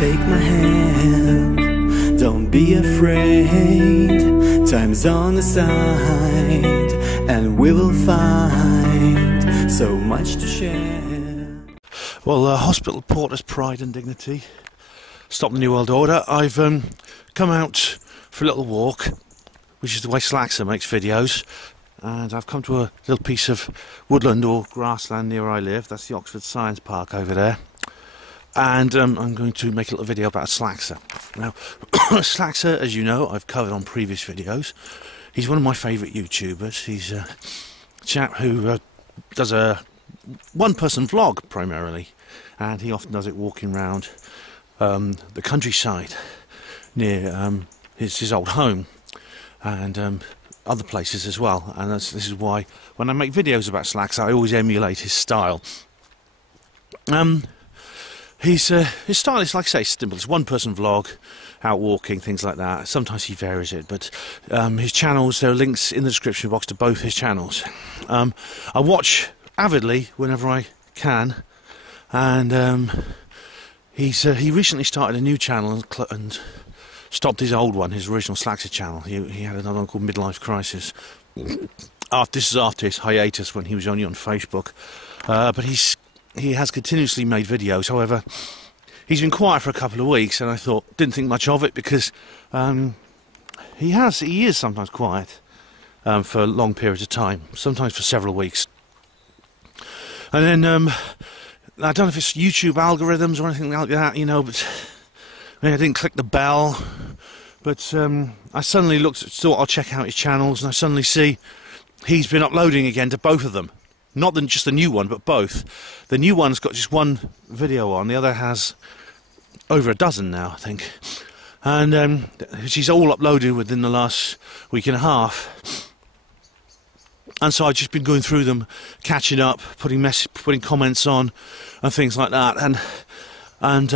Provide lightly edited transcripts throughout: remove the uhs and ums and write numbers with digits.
take my hand, don't be afraid. Time's on the side, and we will find so much to share. Well, hospital porter's pride and dignity. Stop the New World Order. I've come out for a little walk, which is the way Slaxxxer makes videos, and I've come to a little piece of woodland or grassland near where I live. That's the Oxford Science Park over there, and I'm going to make a little video about Slaxxxer. Now, Slaxxxer, as you know, I've covered on previous videos. He's one of my favourite YouTubers. He's a chap who does a one-person vlog primarily, and he often does it walking around the countryside near his old home, and other places as well. And this is why when I make videos about Slaxxxer, I always emulate his style. His style is, like I say, simple. It's one-person vlog, out walking, things like that. Sometimes he varies it, but his channels, there are links in the description box to both his channels. I watch avidly whenever I can, and he recently started a new channel and stopped his old one, his original Slaxxxer channel. He had another one called Midlife Crisis. This is after his hiatus when he was only on Facebook, but he has continuously made videos. However, he's been quiet for a couple of weeks, and I didn't think much of it, because he is sometimes quiet for long periods of time, sometimes for several weeks. And then I don't know if it's YouTube algorithms or anything like that, you know, but I didn't click the bell. But I suddenly thought I'll check out his channels, and I suddenly see he's been uploading again to both of them. Not just the new one, but both. The new one's got just one video on, the other has over a dozen now, I think. And she's all uploaded within the last week and a half. And so I've just been going through them, catching up, putting comments on, and things like that. And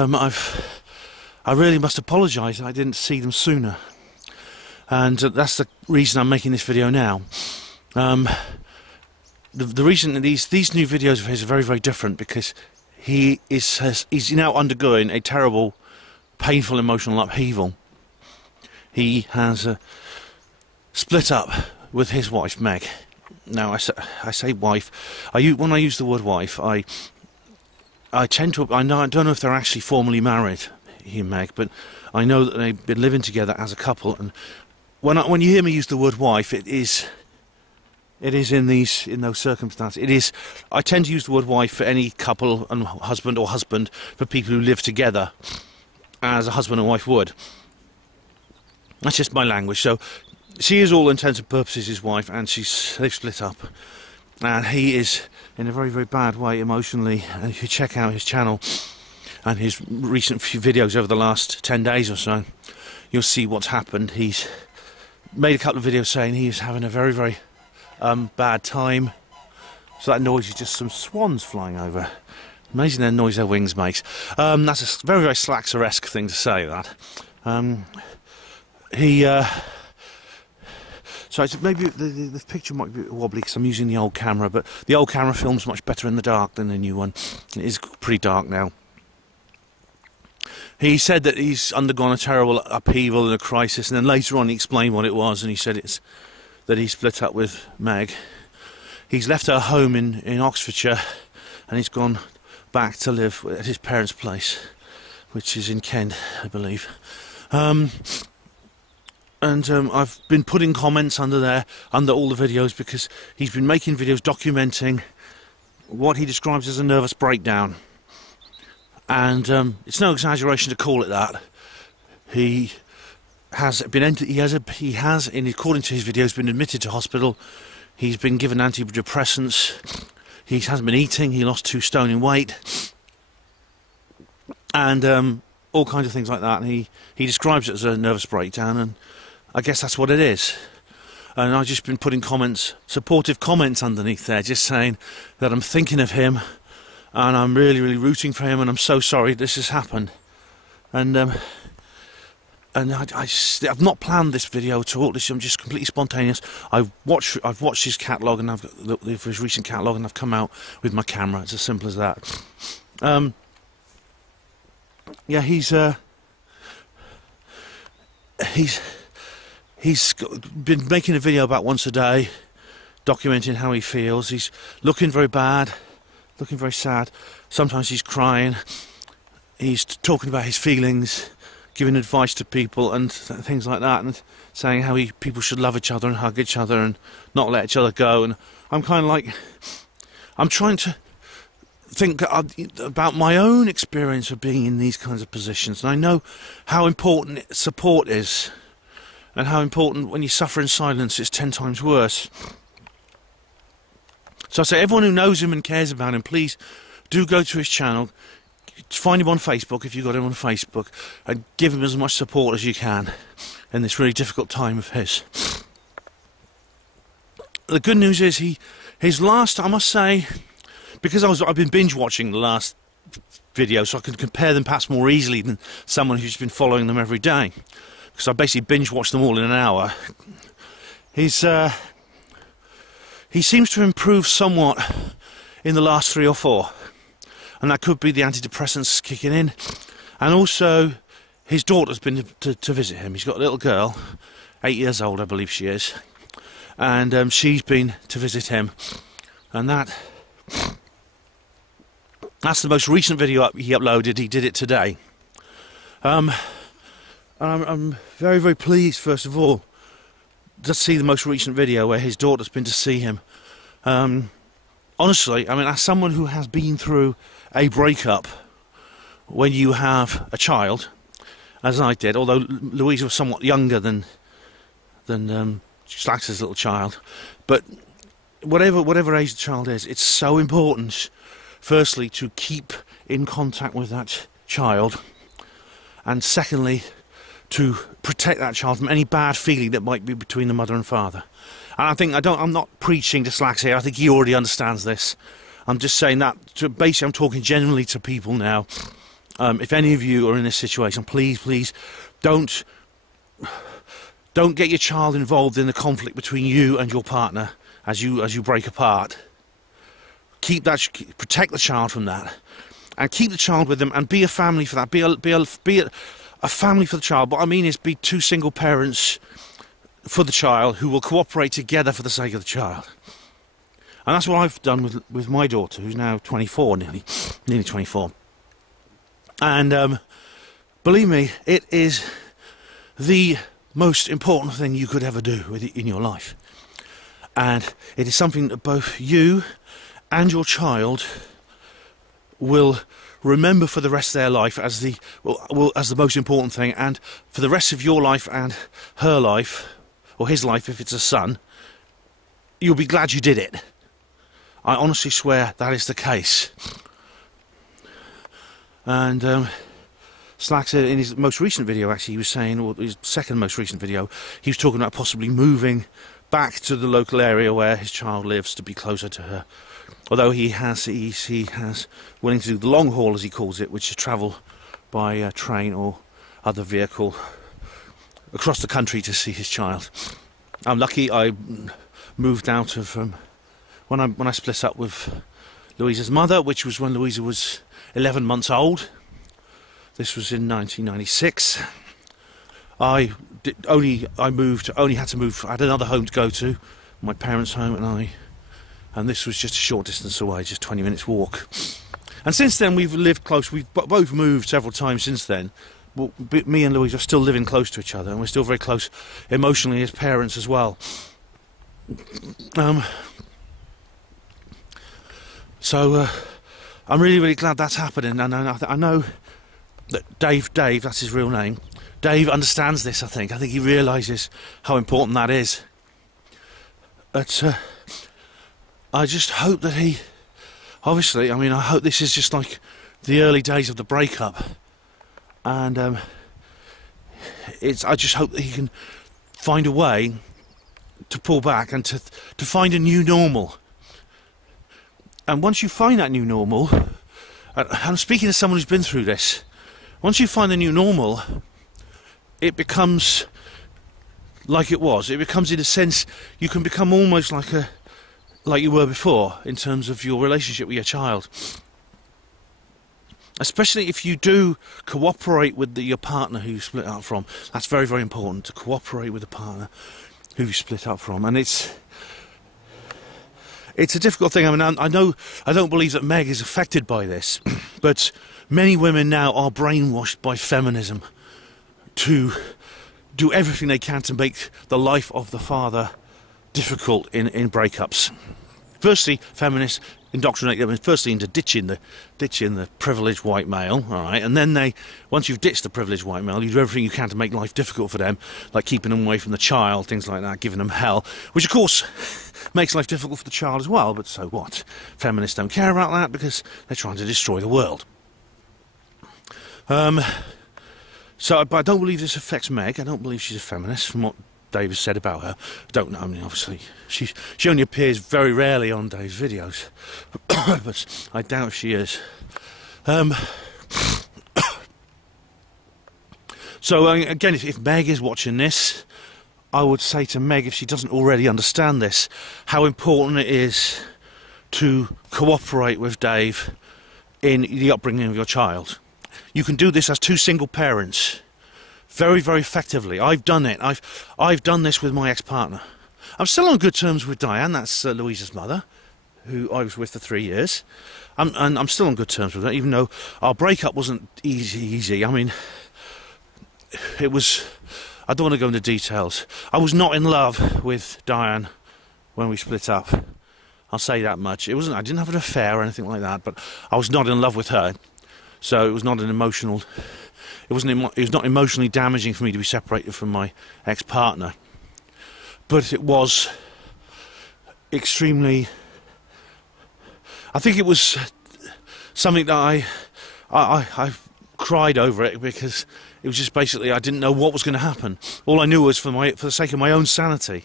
I really must apologise that I didn't see them sooner. And that's the reason I'm making this video now. The reason that these new videos of his are very, very different, because he's now undergoing a terrible, painful emotional upheaval. He has split up with his wife, Meg. Now, I say wife. When I use the word wife, I don't know if they're actually formally married, he and Meg, but I know that they've been living together as a couple. And when you hear me use the word wife, it is in those circumstances. I tend to use the word wife for any couple, and husband for people who live together, as a husband and wife would. That's just my language. So she is, all intents and purposes, his wife, and they've split up, and he is in a very, very bad way emotionally. And if you check out his channel and his recent few videos over the last 10 days or so, you'll see what's happened. He's made a couple of videos saying he is having a very, very bad time. So that noise is just some swans flying over. Amazing the noise their wings makes. That's a very, very Slaxxxer-esque thing to say, that. So maybe the picture might be a bit wobbly because I'm using the old camera, but the old camera films much better in the dark than the new one. It is pretty dark now. He said that he's undergone a terrible upheaval and a crisis, and then later on he explained what it was, and he said it's that he split up with Meg. He's left her home in Oxfordshire, and he's gone back to live at his parents' place, which is in Kent, I believe. And I've been putting comments under all the videos, because he's been making videos documenting what he describes as a nervous breakdown. And it's no exaggeration to call it that. He has, according to his videos, been admitted to hospital. He's been given antidepressants. He hasn't been eating. He lost 2 stone in weight. And all kinds of things like that. And he describes it as a nervous breakdown, and I guess that's what it is. And I've just been putting supportive comments underneath there, just saying that I'm thinking of him, and I'm really, really rooting for him, and I'm so sorry this has happened. And I've not planned this video at all. I'm just completely spontaneous. I've watched his catalogue, and I've got his recent catalogue, and I've come out with my camera. It's as simple as that. yeah, he's been making a video about once a day, documenting how he feels. He's looking very bad, looking very sad. Sometimes he's crying. He's talking about his feelings, giving advice to people and things like that, and saying how people should love each other and hug each other and not let each other go. And I'm kind of like, I'm trying to think about my own experience of being in these kinds of positions, and I know how important support is, and how important when you suffer in silence it's 10 times worse. So I say, everyone who knows him and cares about him, please do go to his channel, find him on Facebook if you've got him on Facebook, and give him as much support as you can in this really difficult time of his. The good news is his last, I must say, because I've been binge watching the last video, so I can compare them perhaps more easily than someone who's been following them every day, because I basically binge watched them all in an hour. He seems to improve somewhat in the last 3 or 4, and that could be the antidepressants kicking in, and also his daughter's been to visit him. He's got a little girl, 8 years old I believe she is, and she's been to visit him, and that's the most recent video he uploaded. He did it today. I'm very, very pleased, first of all, to see the most recent video where his daughter's been to see him. Honestly, I mean, as someone who has been through a breakup when you have a child, as I did, although Louisa was somewhat younger than Slaxxxer's little child, but whatever age the child is, it's so important, firstly, to keep in contact with that child, and secondly, to protect that child from any bad feeling that might be between the mother and father. And I think I'm not preaching to Slaxxxer. I think he already understands this. I'm just saying that basically I'm talking generally to people now. If any of you are in this situation, please don't get your child involved in the conflict between you and your partner as you break apart. Protect the child from that, and keep the child with them, and be a family for that. Be a family for the child. What I mean is, be 2 single parents for the child who will cooperate together for the sake of the child. And that's what I've done with my daughter, who's now 24, nearly 24. And believe me, it is the most important thing you could ever do in your life. And it is something that both you and your child will remember for the rest of their life as the most important thing, and for the rest of your life and her life, or his life if it's a son, you'll be glad you did it. I honestly swear that is the case. And Slaxxxer, in his most recent video, actually, he was saying, or his second most recent video, he was talking about possibly moving back to the local area where his child lives to be closer to her. Although he has willing to do the long haul, as he calls it, which is travel by train or other vehicle across the country to see his child. I'm lucky. I moved out of when I split up with Louisa's mother, which was when Louisa was 11 months old. This was in 1996. I had to move. I had another home to go to, my parents' home, and this was just a short distance away, just 20 minutes walk. And since then we've lived close. We've both moved several times since then. Well, me and Louise are still living close to each other, and we're still very close emotionally as parents as well. So I'm really, really glad that's happening, and I know that Dave, that's his real name, Dave understands this. I think he realises how important that is. But I just hope that he, obviously, I mean, I hope this is just like the early days of the breakup, and I just hope that he can find a way to pull back and to find a new normal. And once you find that new normal, I'm speaking to someone who's been through this, once you find the new normal, it becomes like it was. It becomes, in a sense, you can become almost like you were before in terms of your relationship with your child. especially if you do cooperate with your partner who you split up from. That's very, very important, to cooperate with the partner who you split up from. And it's a difficult thing. I mean, I don't believe that Meg is affected by this, but many women now are brainwashed by feminism to do everything they can to make the life of the father difficult in breakups. Firstly, feminists indoctrinate them firstly into ditching the privileged white male, all right, and then once you've ditched the privileged white male, you do everything you can to make life difficult for them, like keeping them away from the child, things like that, giving them hell, which of course makes life difficult for the child as well, but so what? Feminists don't care about that because they're trying to destroy the world. But I don't believe this affects Meg. I don't believe she's a feminist, from what Dave has said about her. I don't know. I mean, obviously, she only appears very rarely on Dave's videos, but I doubt she is. So again, if Meg is watching this, I would say to Meg, if she doesn't already understand this, how important it is to cooperate with Dave in the upbringing of your child. You can do this as two single parents very, very effectively. I've done it. I've done this with my ex-partner. I'm still on good terms with Diane, that's Louisa's mother, who I was with for 3 years. And I'm still on good terms with her, even though our breakup wasn't easy. I mean, it was... I don't want to go into details. I was not in love with Diane when we split up. I'll say that much. It wasn't. I didn't have an affair or anything like that, but I was not in love with her. So it was not an emotional... It was not emotionally damaging for me to be separated from my ex-partner. But it was extremely... I think it was something that I cried over it, because it was just basically I didn't know what was going to happen. All I knew was for the sake of my own sanity,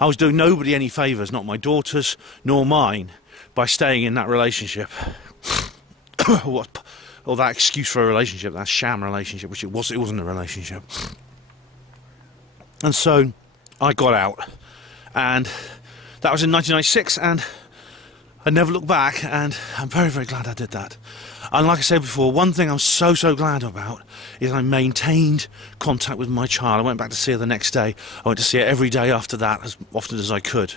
I was doing nobody any favours, not my daughters nor mine, by staying in that relationship. Or that excuse for a relationship, that sham relationship, which it wasn't a relationship. And so I got out, and that was in 1996, and I never looked back, and I'm very, very glad I did that. And like I said before, one thing I'm so, so glad about is I maintained contact with my child. I went back to see her the next day. I went to see her every day after that, as often as I could.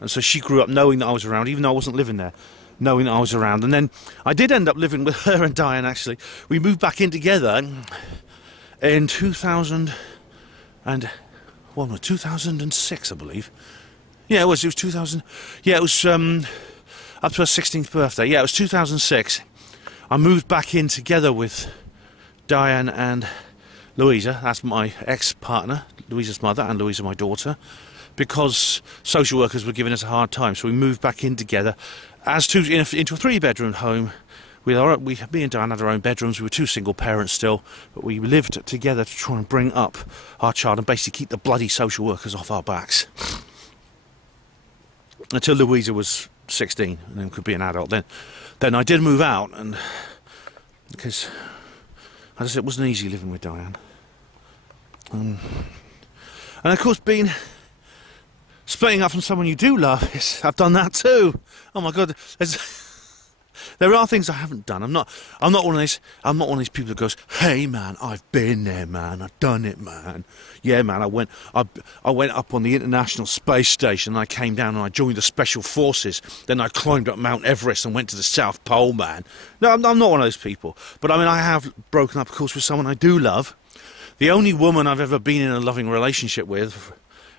And so she grew up knowing that I was around, even though I wasn't living there, knowing that I was around. And then I did end up living with her and Diane, actually. We moved back in together in 2006, I believe. Yeah, it was 2000. Yeah, it was up to her 16th birthday. Yeah, it was 2006. I moved back in together with Diane and Louisa. That's my ex-partner, Louisa's mother, and Louisa, my daughter, because social workers were giving us a hard time. So we moved back in together as into a three-bedroom home. Me and Diane had our own bedrooms. We were two single parents still, but we lived together to try and bring up our child and basically keep the bloody social workers off our backs. Until Louisa was 16 and then could be an adult. Then I did move out, and because, as I said, it wasn't easy living with Diane. And of course, splitting up from someone you do love, I've done that too. Oh my God, there are things I haven't done. I'm not one of these people that goes, "Hey man, I've been there, man. I've done it, man. Yeah, man. I went up on the International Space Station, and I came down and I joined the Special Forces. Then I climbed up Mount Everest and went to the South Pole, man." No, I'm not one of those people. But I mean, I have broken up, of course, with someone I do love. The only woman I've ever been in a loving relationship with,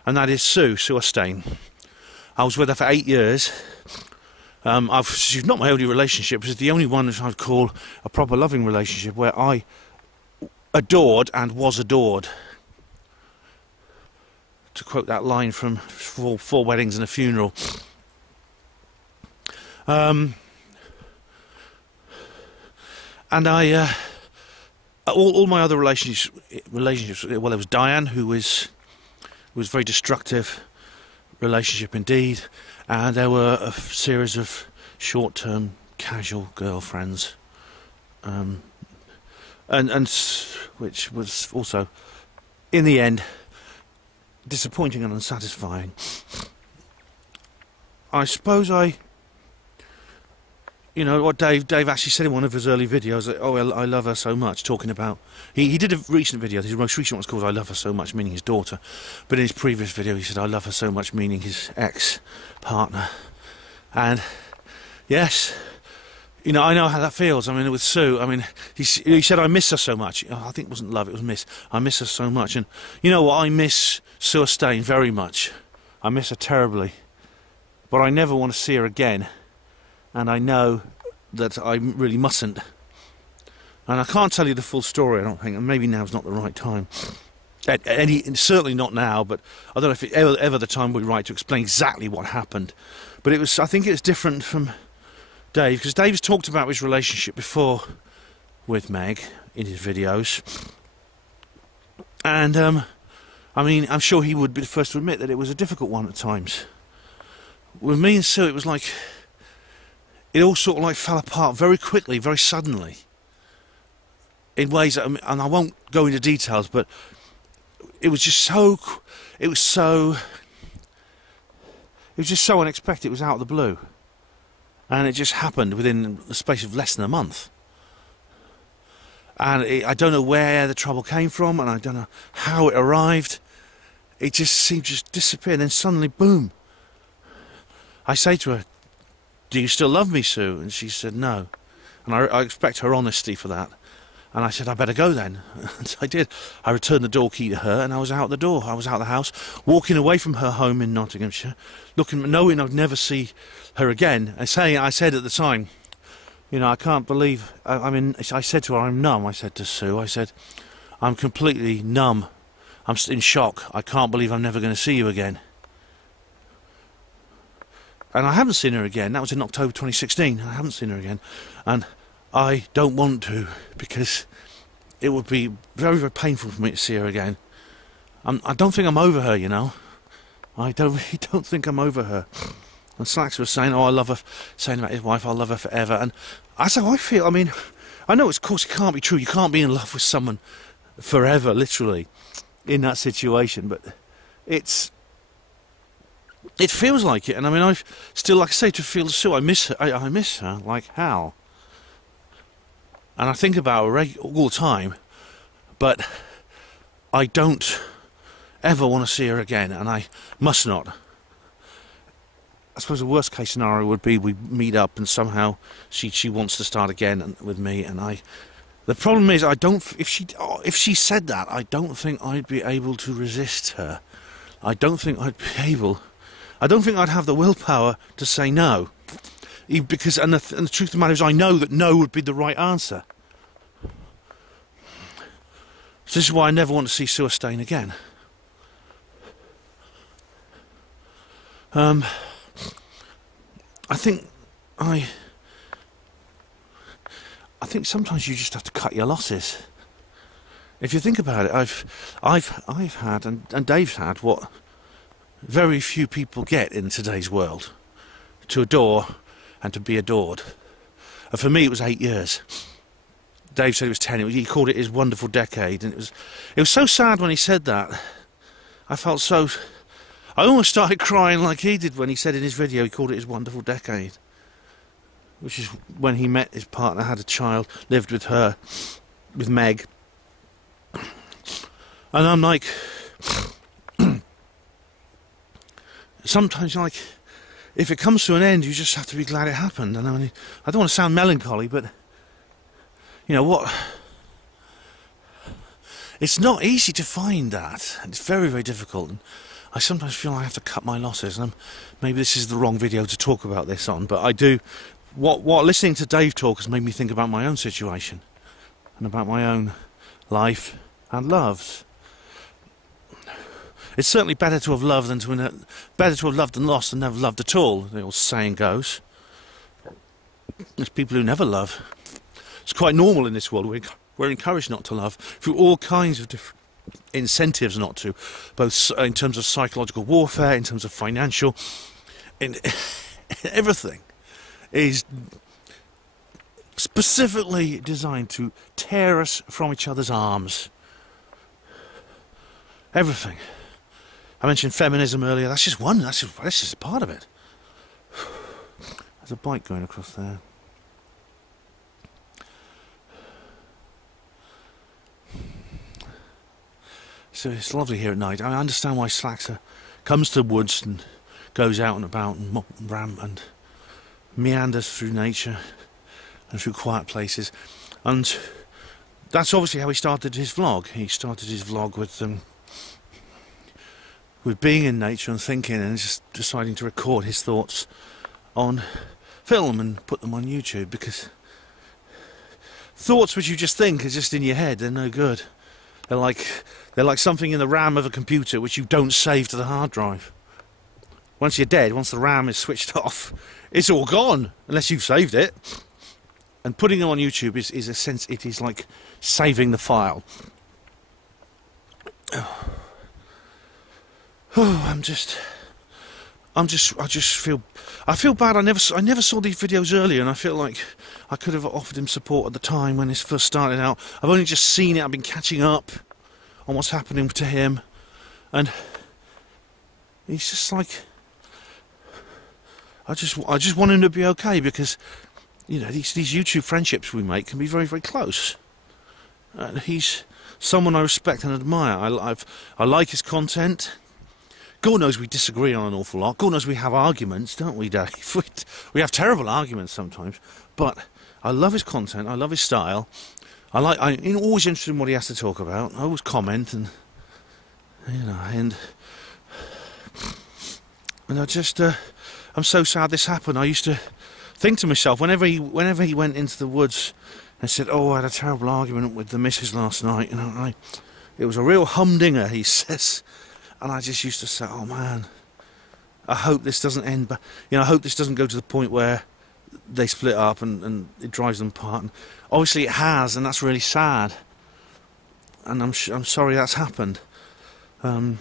and that is Sue Ostain. I was with her for 8 years. She's not my only relationship. She's the only one that I'd call a proper loving relationship, where I adored and was adored. To quote that line from Four Weddings and a Funeral. And all my other relationships. Well, there was Diane, who was very destructive relationship indeed, and there were a series of short-term casual girlfriends, and which was also, in the end, disappointing and unsatisfying. I suppose I you know what Dave actually said in one of his early videos, that, oh, I love her so much, talking about, he did a recent video, his most recent one was called I love her so much, meaning his daughter, but in his previous video he said I love her so much, meaning his ex-partner. And yes, you know, I know how that feels. I mean, with Sue, I mean, he said I miss her so much. I think it wasn't love, it was miss. I miss her so much. And you know what, I miss Sue Stain very much. I miss her terribly. But I never want to see her again. And I know that I really mustn't. And I can't tell you the full story, I don't think, and maybe now's not the right time. Certainly not now, but I don't know if ever the time would be right to explain exactly what happened. But it was, I think it's different from Dave, because Dave's talked about his relationship before with Meg in his videos. And, I mean, I'm sure he would be the first to admit that it was a difficult one at times. With me and Sue, it was like, it all sort of like fell apart very quickly, very suddenly. In ways that, and I won't go into details, but it was just so, it was just so unexpected, it was out of the blue. And it just happened within the space of less than a month. And I don't know where the trouble came from, and I don't know how it arrived. It just seemed to just disappear, and then suddenly, boom. I say to her, do you still love me, Sue? And she said no. And I expect her honesty for that. And I said, I better go then. And so I did. I returned the door key to her, and I was out the door. I was out of the house, walking away from her home in Nottinghamshire, knowing I'd never see her again. And I said at the time, you know, I can't believe, I said to her, I'm numb. I said to Sue, I said, I'm completely numb. I'm in shock. I can't believe I'm never going to see you again. And I haven't seen her again. That was in October 2016. I haven't seen her again. And I don't want to, because it would be very, very painful for me to see her again. I don't think I'm over her, you know. I really don't think I'm over her. And Slaxxxer was saying, oh, I love her, saying about his wife, I'll love her forever. And that's how I feel. I mean, I know, of course, it can't be true. You can't be in love with someone forever, literally, in that situation. But it feels like it. And I mean, I still, like I say, to feel Sue, I miss her. I miss her like hell. And I think about her all the time, but I don't ever want to see her again, and I must not. I suppose the worst case scenario would be we meet up and somehow she wants to start again with me, and the problem is I don't. If she said that, I don't think I'd be able to resist her. I don't think I'd be able. I don't think I'd have the willpower to say no. Because, and the truth of the matter is, I know that no would be the right answer. So this is why I never want to see Sue Stain again. I think sometimes you just have to cut your losses. If you think about it, I've had and Dave's had what very few people get in today's world: to adore and to be adored. And for me, it was 8 years. Dave said it was 10. He called it his wonderful decade, and it was so sad when he said that. I felt so. I almost started crying like he did when he said in his video he called it his wonderful decade, which is when he met his partner, had a child, lived with her, with Meg. And I'm like, sometimes, like, if it comes to an end, you just have to be glad it happened. And I mean, I don't want to sound melancholy, but you know what? It's not easy to find that. It's very, very difficult. And I sometimes feel I have to cut my losses. And maybe this is the wrong video to talk about this on, but I do. What listening to Dave talk has made me think about my own situation and about my own life and loves. It's certainly better to have loved than lost than never loved at all, the old saying goes. There's people who never love. It's quite normal in this world. We're encouraged not to love through all kinds of different incentives not to, both in terms of psychological warfare, in terms of financial, in everything is specifically designed to tear us from each other's arms. Everything. I mentioned feminism earlier. That's just one. That's just part of it. There's a bike going across there. it's lovely here at night. I understand why Slaxxxer comes to the woods and goes out and about and and meanders through nature and through quiet places, and that's obviously how he started his vlog. He started his vlog with being in nature and thinking, and just deciding to record his thoughts on film and put them on YouTube, because thoughts which you just think are just in your head, they're no good. They're like something in the RAM of a computer which you don't save to the hard drive. Once you're dead, once the RAM is switched off, it's all gone, unless you've saved it. And putting them on YouTube is a sense, it is like saving the file. I feel bad. I never saw these videos earlier, and I feel like I could have offered him support at the time when he first started out. I've only just seen it. I've been catching up on what's happening to him, and he's just like, I just want him to be okay, because you know, these YouTube friendships we make can be very, very close. And he's someone I respect and admire. I like his content. God knows we disagree on an awful lot. God knows we have arguments, don't we, Dave? We have terrible arguments sometimes. But I love his content. I love his style. I'm always interested in what he has to talk about. I always comment, and you know, and I just I'm so sad this happened. I used to think to myself, whenever he went into the woods and said, "Oh, I had a terrible argument with the missus last night," and it was a real humdinger, he says. And I just used to say, oh man, I hope this doesn't end, but you know, I hope this doesn't go to the point where they split up and it drives them apart. And obviously it has, and that's really sad. And I'm sorry that's happened. But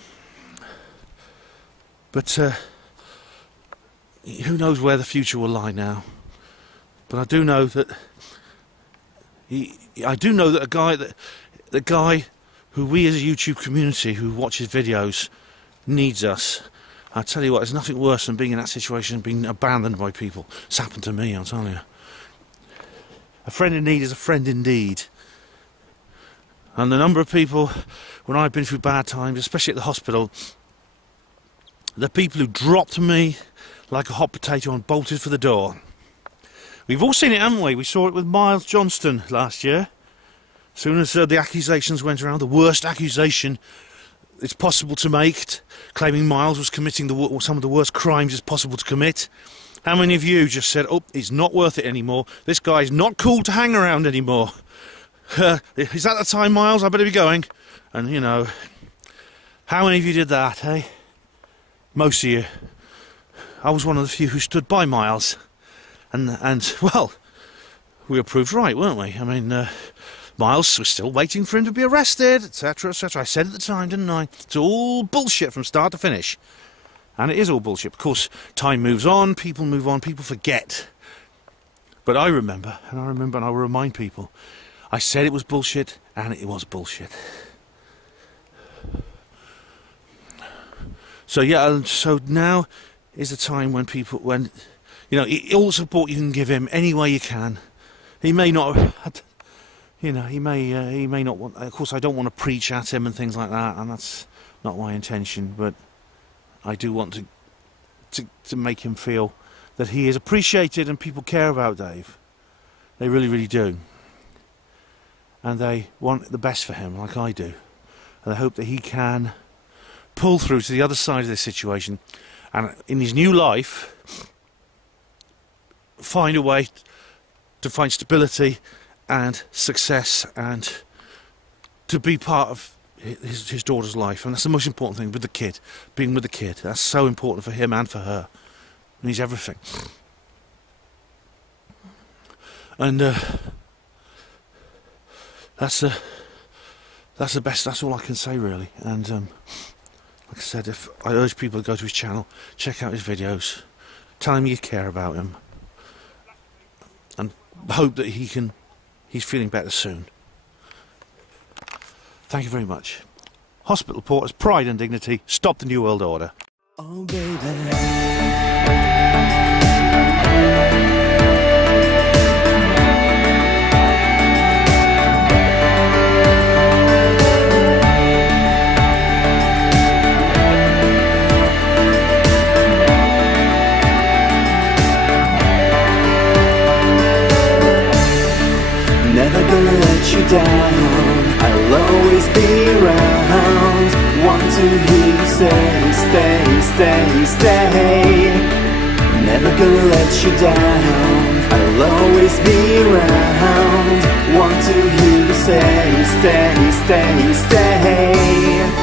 who knows where the future will lie now? But I do know that the guy who we as a YouTube community who watches videos needs us. I tell you what, there's nothing worse than being in that situation and being abandoned by people. It's happened to me, I'll tell you. A friend in need is a friend indeed. And the number of people, when I've been through bad times, especially at the hospital, the people who dropped me like a hot potato and bolted for the door. We've all seen it, haven't we? We saw it with Miles Johnston last year. As soon as the accusations went around, the worst accusation it's possible to make, claiming Miles was committing some of the worst crimes it's possible to commit. How many of you just said, oh, it's not worth it anymore, this guy's not cool to hang around anymore? Is that the time, Miles? I better be going. And, you know, how many of you did that, eh? Most of you. I was one of the few who stood by Miles. And well, we were proved right, weren't we? I mean, Miles was still waiting for him to be arrested, etc., etc. I said at the time, didn't I? It's all bullshit from start to finish. And it is all bullshit. Of course, time moves on, people move on, people forget. But I remember, and I will remind people, I said it was bullshit, and it was bullshit. So yeah, so now is the time when you know, all the support you can give him any way you can. He may not, you know, he may not want. Of course, I don't want to preach at him and things like that, and that's not my intention. But I do want to make him feel that he is appreciated and people care about Dave. They really, really do, and they want the best for him, like I do. And I hope that he can pull through to the other side of this situation, and in his new life, find a way to find stability and success, and to be part of his daughter's life. And that's the most important thing, with the kid, being with the kid. That's so important for him and for her. And he's everything. And that's the best. That's all I can say, really. And like I said, if I urge people to go to his channel, check out his videos, tell him you care about him, and hope that he's feeling better soon. Thank you very much. Hospital Porters, pride and dignity, stop the New World Order. Oh baby. stay, stay, stay. Never gonna let you down, I'll always be around. Want to hear you say, stay, stay, stay.